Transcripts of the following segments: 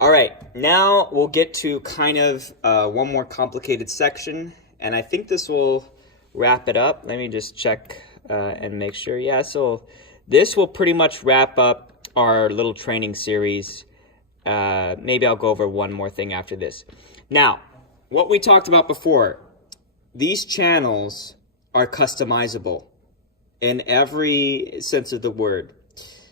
All right, now we'll get to kind of one more complicated section, and I think this will wrap it up. Let me just check and make sure. Yeah, so this will pretty much wrap up our little training series. Maybe I'll go over one more thing after this. Now, what we talked about before, these channels are customizable in every sense of the word.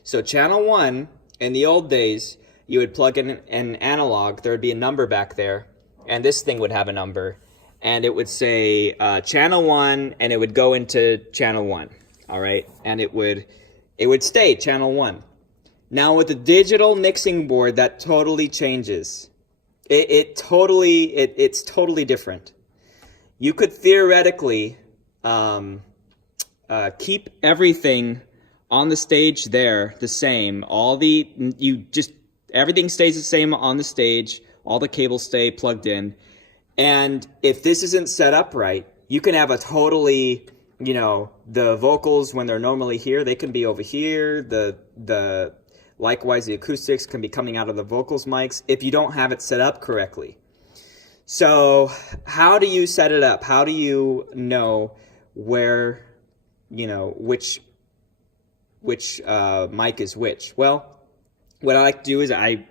So channel 1, in the old days, you would plug in an analog, there would be a number back there, and this thing would have a number, and it would say channel 1, and it would go into channel 1, all right? And it would stay channel 1. Now with the digital mixing board, that totally changes. It's totally different. You could theoretically keep everything on the stage there the same. Everything stays the same on the stage. All the cables stay plugged in. And if this isn't set up right, you can have a totally, the vocals when they're normally here, they can be over here. Likewise, the acoustics can be coming out of the vocals mics if you don't have it set up correctly. So how do you set it up? How do you know where, which mic is which? Well, what I like to do is I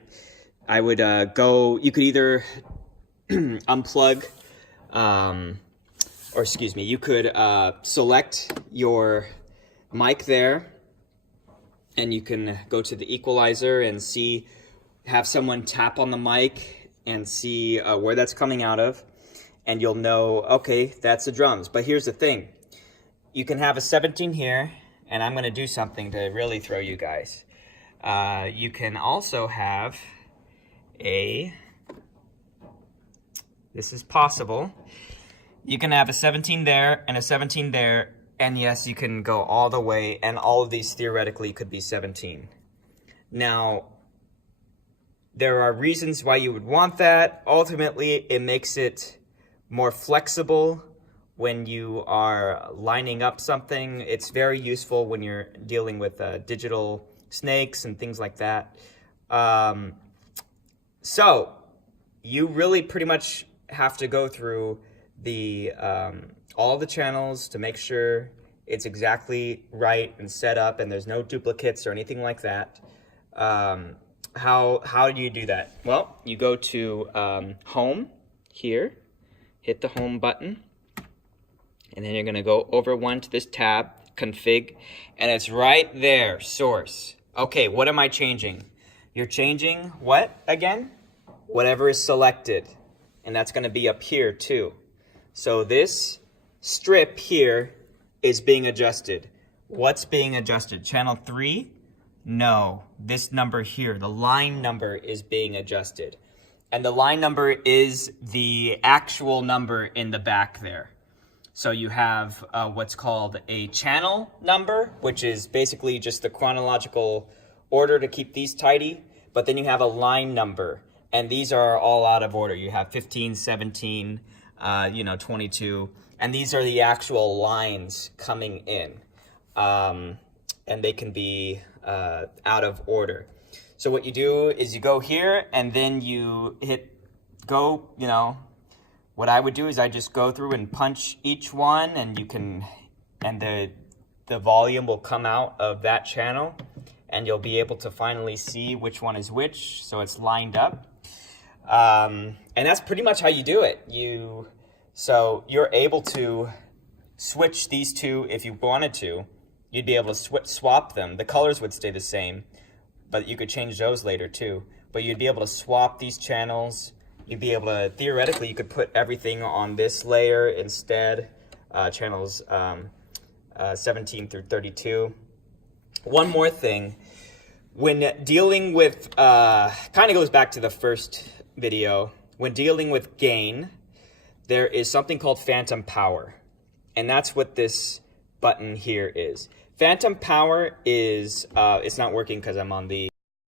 would you could either unplug, you could select your mic there, and you can go to the equalizer and have someone tap on the mic and see where that's coming out of, and you'll know, okay, that's the drums. But here's the thing. You can have a 17 here, and I'm going to do something to really throw you guys. You can also have this is possible. You can have a 17 there and a 17 there, and yes, you can go all the way, and all of these theoretically could be 17. Now, there are reasons why you would want that. Ultimately, it makes it more flexible when you are lining up something. It's very useful when you're dealing with digital snakes and things like that. So you really pretty much have to go through all the channels to make sure it's exactly right and set up and there's no duplicates or anything like that. How do you do that? Well, you go to home here, hit the home button, and then you're going to go over one to this tab, config, and it's right there, source. Okay, what am I changing? You're changing what again? Whatever is selected, and that's going to be up here too. So this strip here is being adjusted. What's being adjusted? Channel 3? No, this number here, the line number is being adjusted. And the line number is the actual number in the back there. So you have what's called a channel number, which is basically just the chronological order to keep these tidy. But then you have a line number, and these are all out of order. You have 15, 17, 22, and these are the actual lines coming in. And they can be out of order. So what you do is you go here, and then you hit go, what I would do is I just go through and punch each one, and the volume will come out of that channel, and you'll be able to finally see which one is which, so it's lined up. And that's pretty much how you do it. So you're able to switch these two if you wanted to. You'd be able to swap them. The colors would stay the same, but you could change those later too. But you'd be able to swap these channels. You'd be able to, theoretically, you could put everything on this layer instead, channels 17 through 32. One more thing, when dealing with, kind of goes back to the first video, when dealing with gain, there is something called phantom power, and that's what this button here is. Phantom power is, it's not working because I'm on the